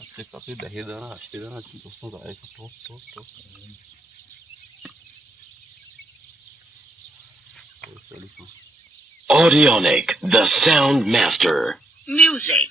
Achse kafi dahi dana ashti dana doston da ek top top top. Audionic, the sound master. Music.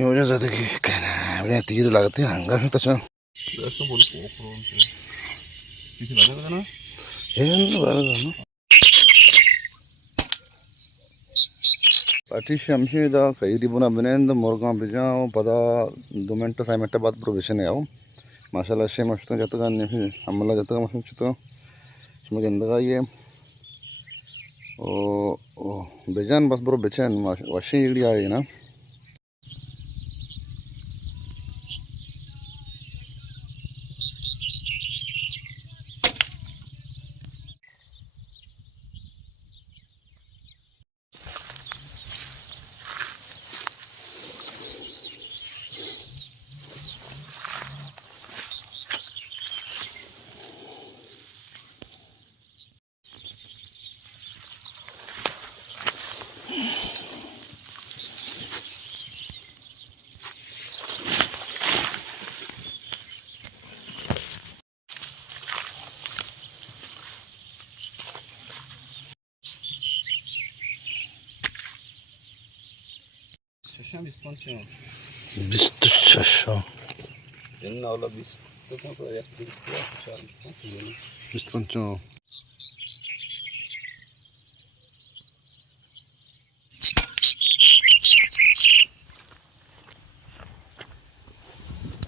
मुझे ज़्यादा कि कहना है अपने तीर लगते हैं हंगा फिर तो चल Doston bolu kokron. Kisi bana dana? ये ना बारे का ना पार्टी शम्शी दा कई रिबुना बनेंद मोरगां बिजाओ पता 2 मिनट साइमेट बाद प्रोविजन है आओ माशाल्लाह शे मस्त जाता का नहीं फिर हमला जाता का मस्त चुतो इसमें गंदा ये ओ बिजान बस ब्रो बेचैन वाशिंग इगड़ी आई ना Şişem ispanço. 26 Senin avla biz. Tutma kadar yaktık ya. Şişem. 25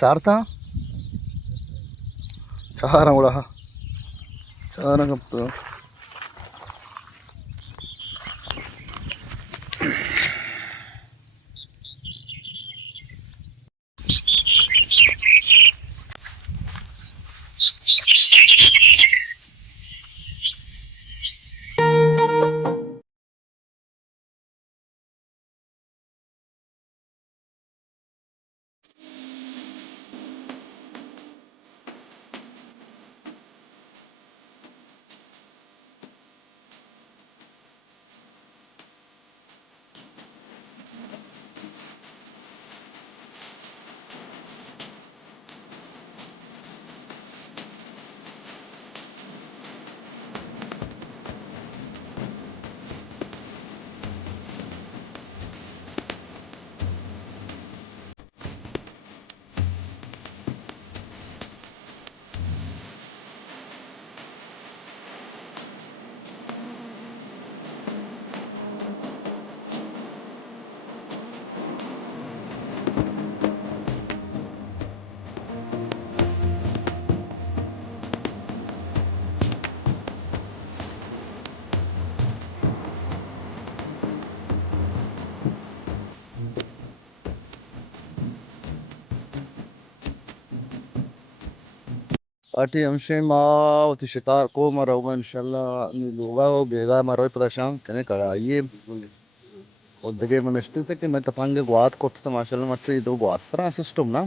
चार था चार उड़ा चार कब तो पार्टी हमसे माँ उती शिकार को मरोगा इंशाल्लाह लोगा वो बेगा मरोई परेशान कने कराइए और देखिए मैं मिस्टर थे कि मैं तपंगे गुआत को तो माशाल्लाह मत से दो गुआत सरा सिस्टम ना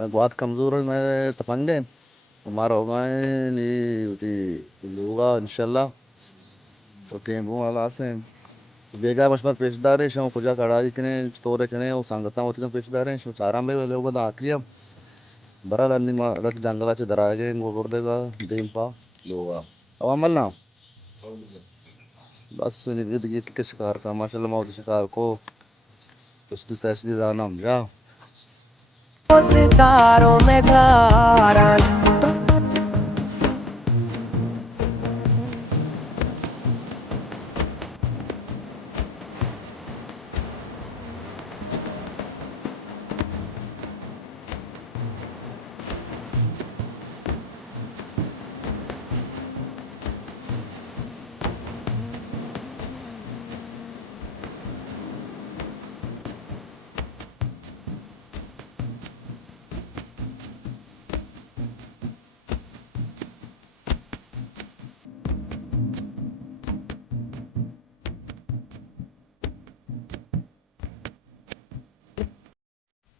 मैं गुआत कमजोर है मैं तपंगे हमारा होगा नहीं उती लोगा इंशाल्लाह ओके वो वाला से बेगा बस पर पेशदार है शो कुजा कड़ाई कने तोरे कने वो संगता होती है पेशदार है शो चारा में लोग बता आखिरी बरा लन्नी मा रत जंगला च दराजे गोर देगा देम पा लोगा अब अमल ना बस निगद के शिकार का माशाल्लाह मौत शिकार को कुछ सैसदी दाना हम जा सितारों में धारा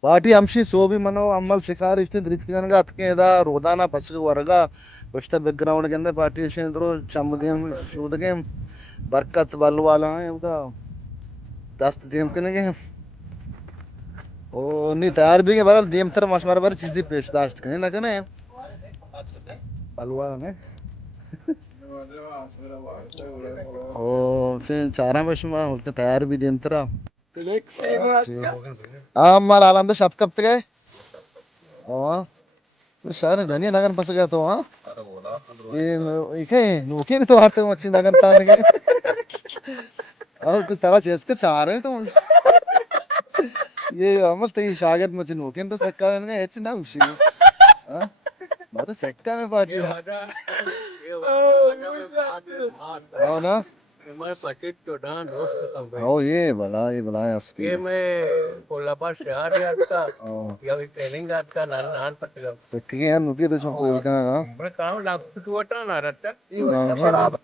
पार्टी हमशी सो भी मनो अम्मल शिकार इष्ट दृष्टिगन का अतके दा रोदाना फसक वर्गा कुछ बैकग्राउंड के अंदर पार्टी शेंद्रो चमदेम शूदगे बरकत बल वाला है उनका दस्त देम के लगे ओ नहीं तैयार भी के बरल देम तर मशमार बर चीज़ पेशदाश्त कने ना कने बलवा ने ओ फिर चारा मशमा होते तैयार भी देम तरा अम्मल आलम तो शब कब तक है ओ शार धनिया नगर फंस गया तो हाँ ये क्या नोके तो आते मच्छी नगर ताने के और कुछ सारा चेस के चाह रहे हैं तो ये अमल तो ये शागर मच्छी नोके तो सक्का ने ऐसे ना उसी हाँ बात सक्का में पार्टी हाँ ना मैं पच्चीस चौदह दोस्त खत्म गए ओ ये भला है अस्ती ये मैं कोल्हापुर शहर याद का या ट्रेनिंग याद का नान पट गया सक्के यार नुकी तो चौंक गया मैं काम लाभ तो वटा ना रहता